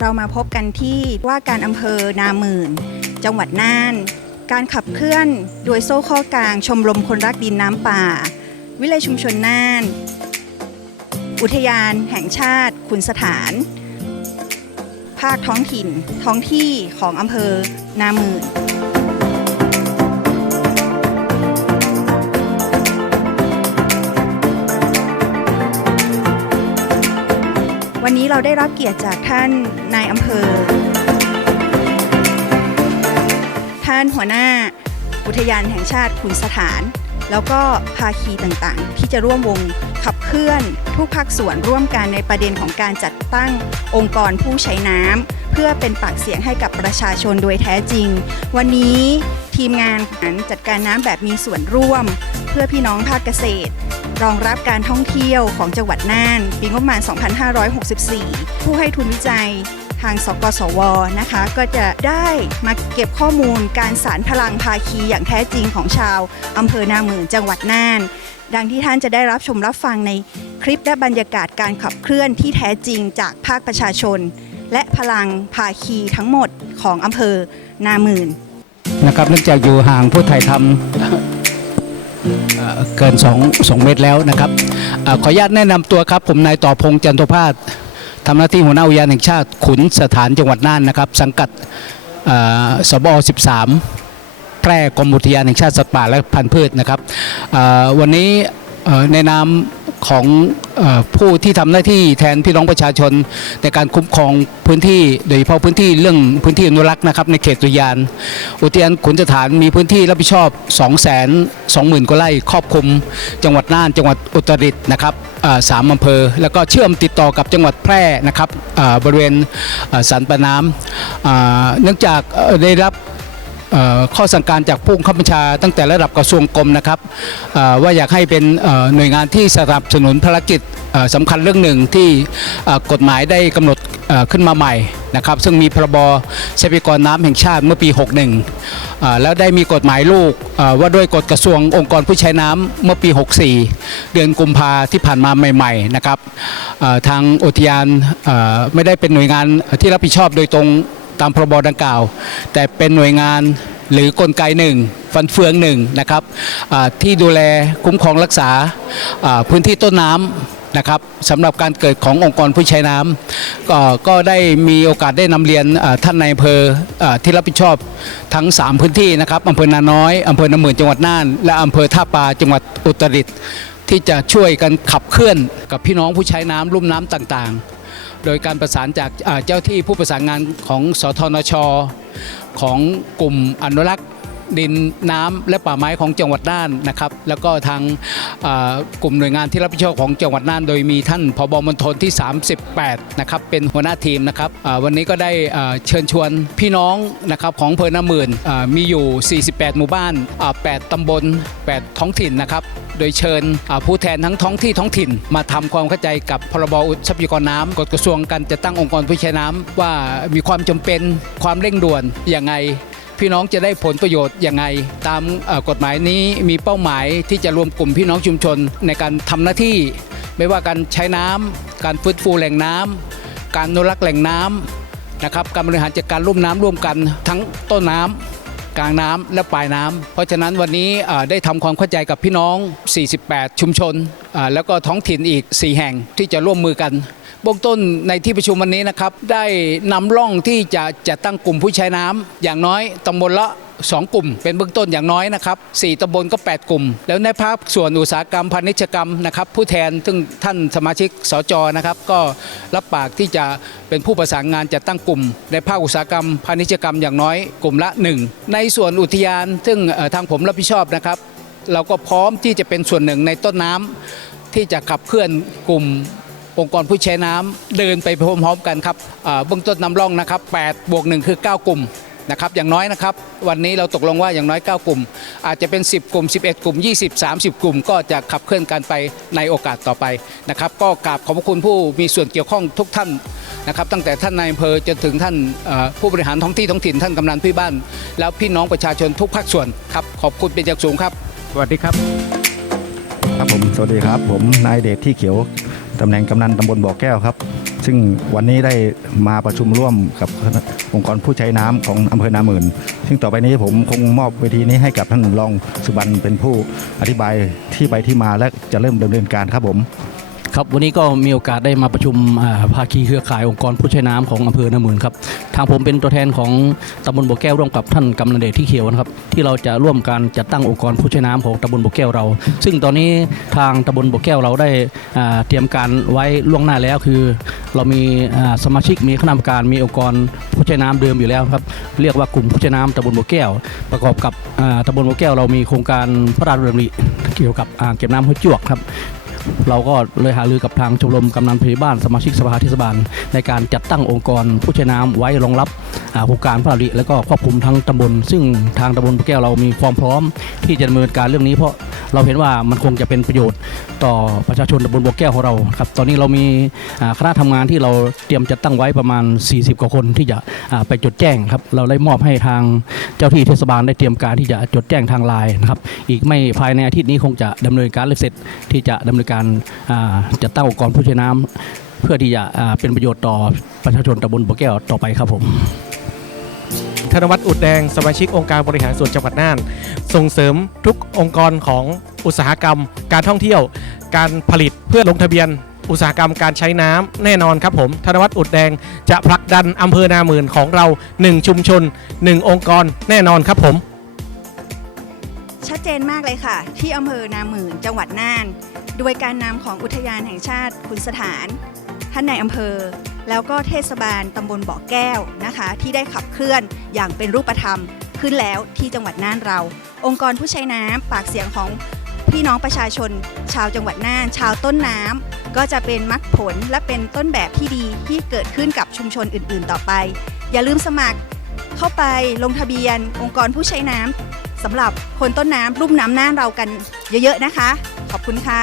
เรามาพบกันที่ว่าการอำเภอนาหมื่น จังหวัดน่าน การขับเคลื่อนโดยโซ่ข้อกลาง ชมรมคนรักดินน้ำป่า วิเลยชุมชนน่าน อุทยานแห่งชาติ ขุนสถาน ภาคท้องถิ่น ท้องที่ของอำเภอนาหมื่น วันนี้เราได้รับเกียรติจากท่านนายอำเภอ ท่านหัวหน้าอุทยานแห่งชาติขุนสถาน แล้วก็ภาคีต่างๆ ที่จะร่วมวงขับเคลื่อนทุกภาคส่วนร่วมกันในประเด็นของการจัดตั้งองค์กรผู้ใช้น้ำเพื่อเป็นปากเสียงให้กับประชาชนโดยแท้จริง วันนี้ทีมงานจัดการน้ำแบบมีส่วนร่วม เพื่อพี่น้องภาคเกษตร รองรับการท่องเที่ยวของจังหวัดน่าน ปีงบประมาณ 2564 ผู้ให้ทุนวิจัยทางสกสวนะคะ ก็จะได้มาเก็บข้อมูลการสารพลังภาคีอย่างแท้จริงของชาวอำเภอนาหมื่นจังหวัดน่าน ดังที่ท่านจะได้รับชมรับฟังในคลิปและบรรยากาศการขับเคลื่อนที่แท้จริงจากภาคประชาชน และพลังภาคีทั้งหมดของอำเภอนาหมื่นนะครับเนื่องจากอยู่ห่างผู้ถ่ายทำ เกิน2 2เมตรแล้วนะครับอขออนุญาตแนะนำตัวครับ ผมนายต่อพงษ์จันทภาสทำหน้าที่หัวหน้าอุทยานแห่งชาติ ขุนสถานจังหวัดน่านนะครับ สังกัดสบอ13 แพร่กรมอุทยานแห่งชาติสัตว์ป่าและพันธุ์พืชนะครับวันนี้ในนามของ ผู้ที่ทำหน้าที่แทนพี่น้องประชาชน ในการคุ้มครองพื้นที่โดยเฉพาะพื้นที่เรื่องพื้นที่อนุรักษ์นะครับในเขตอุทยาน อุทยานขุนสถานมีพื้นที่รับผิดชอบ 2 2 0 0 0 0 กว่าไร่ครอบคลุม จังหวัดน่านจังหวัดอุตรดิตถ์นะครับสามอำเภอ แล้วก็เชื่อมติดต่อกับจังหวัดแพร่นะครับบริเวณสันปะน้ำเนื่องจากได้รับ ข้อสั่งการจากผู้บังคับบัญชา ตั้งแต่ระดับกระทรวงกรมนะครับว่าอยากให้เป็นหน่วยงานที่สนับสนุนภารกิจสำคัญเรื่องหนึ่งที่กฎหมายได้กำหนดขึ้นมาใหม่นะครับซึ่งมีพรบทรัพยากรน้ำแห่งชาติเมื่อปี 61 แล้วได้มีกฎหมายลูกว่าด้วยกฎกระทรวงองค์กรผู้ใช้น้ำเมื่อปี 64 เดือนกุมภาที่ผ่านมาใหม่ๆนะครับทางอุทยานไม่ได้เป็นหน่วยงานที่รับผิดชอบโดยตรง ตามพรบดังกล่าว แต่เป็นหน่วยงานหรือกลไกหนึ่งฟันเฟืองหนึ่งนะครับที่ดูแลคุ้มครองรักษาพื้นที่ต้นน้ำนะครับสำหรับการเกิดขององค์กรผู้ใช้น้ำก็ก็ได้มีโอกาสได้นำเรียนท่านในายอำเภออ่ที่รับผิดชอบทั้ง 3 พื้นที่นะครับอำเภอนาน้อยอำเภอนาหมื่นจังหวัดน่าน และอำเภอท่าปาจังหวัดอุตรดิตถ์ที่จะช่วยกันขับเคลื่อนกับพี่น้องผู้ใช้น้ำลุ่มน้ำต่างๆ โดยการประสานจากเจ้าที่ผู้ประสานงานของสทนช ของกลุ่มอนุรักษ์ดินน้ำและป่าไม้ของจังหวัดน่านนะครับ แล้วก็ทางกลุ่มหน่วยงานที่รับผิดชอบของจังหวัดน่าน โดยมีท่านผบมณฑลที่ 38 นะครับ เป็นหัวหน้าทีมนะครับวันนี้ก็ได้เชิญชวนพี่น้องนะครับของอำเภอนาหมื่นมีอยู่ 48 หมู่บ้าน 8ตำบล 8 ท้องถิ่นนะครับ โดยเชิญผู้แทนทั้งท้องที่ท้องถิ่น มาทำความเข้าใจกับพรบทรัพยากรน้ำกฎกระทรวงการจะตั้งองค์กรผู้ใช้น้ำว่ามีความจำเป็นความเร่งด่วนอย่างไงพี่น้องจะได้ผลประโยชน์ยังไง ตามกฎหมายนี้มีเป้าหมายที่จะรวมกลุ่มพี่น้องชุมชน ในการทำหน้าที่ ไม่ว่าการใช้น้ำการฟื้นฟูแหล่งน้ำการอนุรักษ์แหล่งน้ำนะครับการบริหารจัดการร่วมน้ำร่วมกันทั้งต้นน้ำ กลางน้ำและปลายน้ำเพราะฉะนั้นวันนี้ได้ทำความเข้าใจกับพี่น้อง 48 ชุมชน แล้วก็ท้องถิ่นอีก 4 แห่งที่จะร่วมมือกันบื้องต้นในที่ประชุมวันนี้นะครับ ได้นำร่องที่จะจะตั้งกลุ่มผู้ใช้น้ำอย่างน้อยตำบลละ 2 กลุ่ม เป็นเบื้องต้นอย่างน้อยนะครับ4ตำบลก็ 8 กลุ่ม แล้วในภาคส่วนอุตสาหกรรมพาณิชยกรรมนะครับผู้แทนซึ่งท่านสมาชิกสจนะครับก็รับปากที่จะเป็นผู้ประสานงานจัดตั้งกลุ่ม ในภาคอุตสาหกรรมพาณิชยกรรมอย่างน้อยกลุ่มละ 1 ในส่วนอุทยาน ซึ่งทางผมรับผิดชอบนะครับเราก็พร้อมที่จะเป็นส่วนหนึ่งในต้นน้ำที่จะขับเคลื่อนกลุ่มองค์กรผู้ใช้น้ำเดินไปพร้อมๆกันครับเบื้องต้นนำร่องนะครับ8บวก1คือ 9 กลุ่ม นะครับอย่างน้อยนะครับ วันนี้เราตกลงว่าอย่างน้อย 9 กลุ่ม อาจจะเป็น 10 กลุ่ม 11 กลุ่ม 20 30 กลุ่ม ก็จะขับเคลื่อนกันไปในโอกาสต่อไปนะครับ ก็กราบขอบพระคุณผู้มีส่วนเกี่ยวข้องทุกท่านนะครับตั้งแต่ท่านนายอำเภอจนถึงท่านเอ่อผู้บริหารท้องที่ท้องถิ่นท่านกำนันผู้บ้าน แล้วพี่น้องประชาชนทุกภาคส่วนครับขอบคุณเป็นอย่างสูงครับ สวัสดีครับ ครับผมสวัสดีครับ ผมนายเดชที่เขียวตำแหน่งกำนันตำบลบ่อแก้วครับ ซึ่งวันนี้ได้มาประชุมร่วมกับองค์กรผู้ใช้น้ำของอำเภอนาหมื่น ซึ่งต่อไปนี้ผมคงมอบเวทีนี้ให้กับท่านรองสุบรรณเป็นผู้อธิบายที่ไปที่มาและจะเริ่มดำเนินการครับผม ครับวันนี้ก็มีโอกาสได้มาประชุมภาคีเครือข่ายองค์กรผู้ใช้น้ำของอำเภอนาหมื่นครับทางผมเป็นตัวแทนของตำบลบัวแก้วร่วมกับท่านกำนันเดชที่เขียวนะครับที่เราจะร่วมการจัดตั้งองค์กรผู้ใช้น้ำของตำบลบัวแก้วเรา ซึ่งตอนนี้ทางตำบลบัวแก้วเราได้เตรียมการไว้ล่วงหน้าแล้วคือ เรามีสมาชิกมีคณะกรรมการมีองค์กรผู้ใช้น้ำเดิมอยู่แล้วครับเรียกว่ากลุ่มผู้ใช้น้ำตำบลบัวแก้ว ประกอบกับตำบลบัวแก้วเรามีโครงการพระราชดำริเกี่ยวกับอ่างเก็บน้ำห้วยจวกครับ เราก็เลยหารือกับทางชมรมกำนันผู้ใหญ่บ้านสมาชิกสภาเทศบาล ในการจัดตั้งองค์กรผู้ใช้น้ำไว้รองรับอ่าโครงการพระราชดำริและก็ครอบคลุมทั้งตำบล ซึ่งทางตำบลแก้วเรามีความพร้อมที่จะดำเนินการเรื่องนี้เพราะเราเห็นว่ามันคงจะเป็นประโยชน์ต่อประชาชนตำบลบัวแก้วของเราครับตอนนี้เรามีคณะทำงานที่เราเตรียมจัดตั้งไว้ประมาณ 40 กว่าคนที่จะไปจดแจ้งครับเราได้มอบให้ทางเจ้าที่เทศบาลได้เตรียมการที่จะจดแจ้งทางไลน์นะครับอีกไม่ภายในอาทิตย์นี้คงจะดำเนินการเสร็จที่จะดำเนินการอ่าจัดตั้งองค์กรผู้ใช้น้ำเพื่อที่จะอ่าเป็นประโยชน์ต่อประชาชนตำบลบัวแก้วต่อไปครับผมธนวัฒน์อุดแดงสมาชิกองค์การบริหารส่วนจังหวัดน่าน ส่งเสริมทุกองค์กรของอุตสาหกรรม การท่องเที่ยว การผลิตเพื่อลงทะเบียน อุตสาหกรรมการใช้น้ำแน่นอนครับผม ธนวัฒน์อุดแดงจะผลักดันอำเภอนาหมื่นของเรา 1 ชุมชน 1 องค์กรแน่นอนครับผม ชัดเจนมากเลยค่ะ ที่อำเภอนาหมื่นจังหวัดน่าน โดยการนำของอุทยานแห่งชาติขุนสถาน ท่านในอำเภอ แล้วก็เทศบาลตำบลบ่อแก้วนะคะ ที่ได้ขับเคลื่อนอย่างเป็นรูปธรรม ขึ้นแล้วที่จังหวัดน่านเรา องค์กรผู้ใช้น้ำปากเสียงของพี่น้องประชาชน ชาวจังหวัดน่าน ชาวต้นน้ำก็จะเป็นมรรคผลและเป็นต้นแบบที่ดีที่เกิดขึ้นกับชุมชนอื่น ๆ ต่อไป อย่าลืมสมัครเข้าไปลงทะเบียน องค์กรผู้ใช้น้ำสำหรับคนต้นน้ำรุ่มน้ำน่านเรากันเยอะ ๆ นะคะ ขอบคุณค่ะ